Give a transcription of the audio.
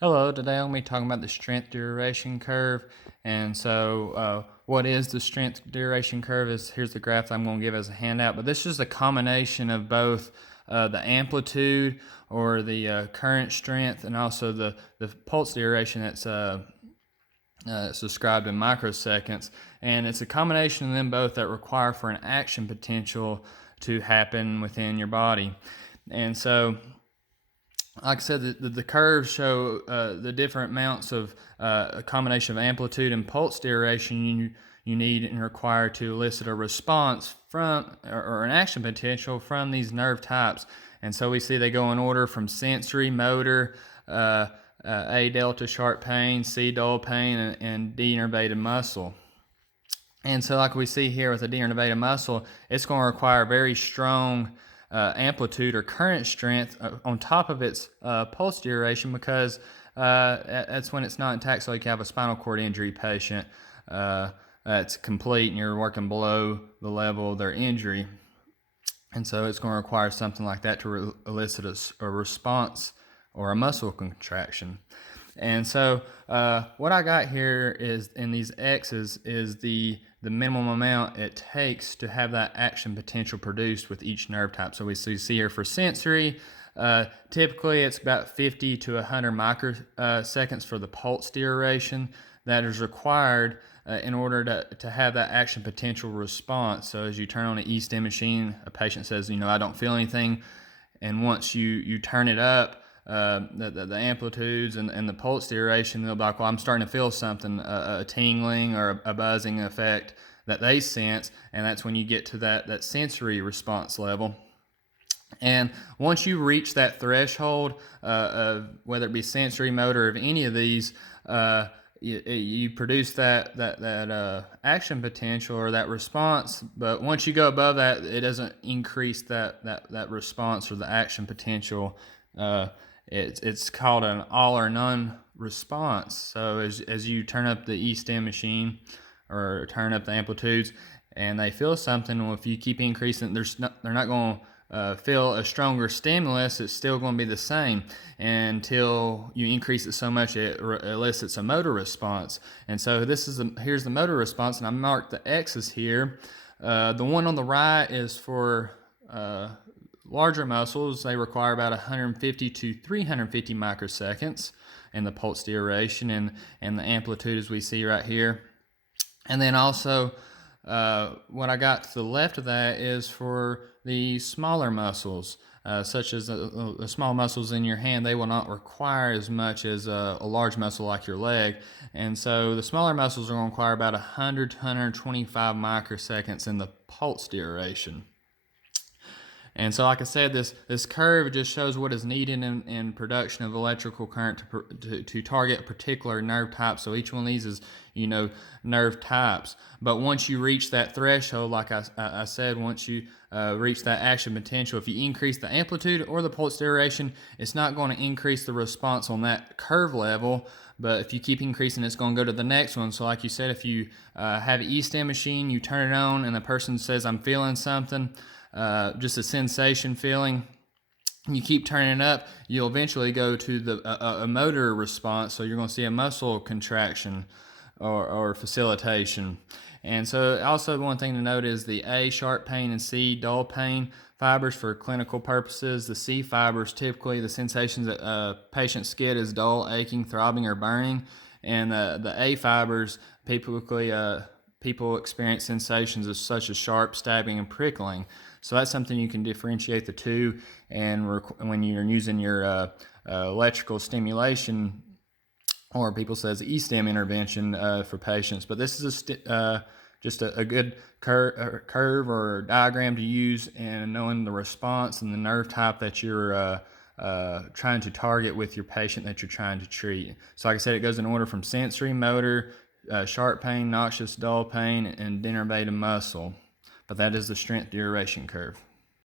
Hello, today I'm going to be talking about the strength duration curve. And so, what is the strength duration curve? Here's the graph that I'm going to give as a handout. But this is a combination of both the amplitude or the current strength and also the pulse duration that's it's described in microseconds. And it's a combination of them both that require for an action potential to happen within your body. And so, like I said, the curves show the different amounts of a combination of amplitude and pulse duration you need and require to elicit a response from or an action potential from these nerve types. And so we see they go in order from sensory, motor, A delta sharp pain, C dull pain, and D innervated muscle. And so like we see here with the denervated muscle, it's going to require very strong amplitude or current strength on top of its pulse duration, because that's when it's not intact. So you can have a spinal cord injury patient that's complete and you're working below the level of their injury. And so it's going to require something like that to elicit a response or a muscle contraction. And so what I got here is in these X's is the minimum amount it takes to have that action potential produced with each nerve type. So we see here for sensory, typically it's about 50 to 100 microseconds for the pulse duration that is required in order to have that action potential response. So as you turn on the E-stim machine, a patient says, I don't feel anything. And once you turn it up, the amplitudes and the pulse duration, they'll be like, well, I'm starting to feel something, a tingling or a buzzing effect that they sense, and that's when you get to that sensory response level. And once you reach that threshold, of whether it be sensory, motor, of any of these, you produce that action potential or that response. But once you go above that, it doesn't increase that response or the action potential. It's called an all or none response. So as you turn up the E-stim machine or turn up the amplitudes and they feel something, well, if you keep increasing, they're not going to feel a stronger stimulus. It's still going to be the same until you increase it so much it elicits a motor response. And so here's the motor response, and I marked the X's here. The one on the right is for larger muscles. They require about 150 to 350 microseconds in the pulse duration and the amplitude as we see right here. And then also what I got to the left of that is for the smaller muscles, such as the small muscles in your hand. They will not require as much as a large muscle like your leg. And so the smaller muscles are going to require about 100 to 125 microseconds in the pulse duration. And so, like I said, this curve just shows what is needed in production of electrical current to target a particular nerve type. So each one of these is, nerve types. But once you reach that threshold, like I said, once you reach that action potential, if you increase the amplitude or the pulse duration, it's not going to increase the response on that curve level. But if you keep increasing, it's going to go to the next one. So like you said, if you have an E-stim machine, you turn it on and the person says, I'm feeling something, just a sensation feeling, you keep turning it up, you'll eventually go to a motor response. So you're going to see a muscle contraction or facilitation. And so also one thing to note is the A, sharp pain, and C, dull pain fibers for clinical purposes. The C fibers, typically the sensations that patients get is dull, aching, throbbing, or burning. And the A fibers, typically people experience sensations such as sharp, stabbing, and prickling. So that's something you can differentiate the two. And when you're using your electrical stimulation, or people says E-stim intervention for patients. But this is just a good curve or diagram to use in knowing the response and the nerve type that you're trying to target with your patient that you're trying to treat. So like I said, it goes in order from sensory, motor, sharp pain, noxious, dull pain, and denervated muscle. But that is the strength duration curve.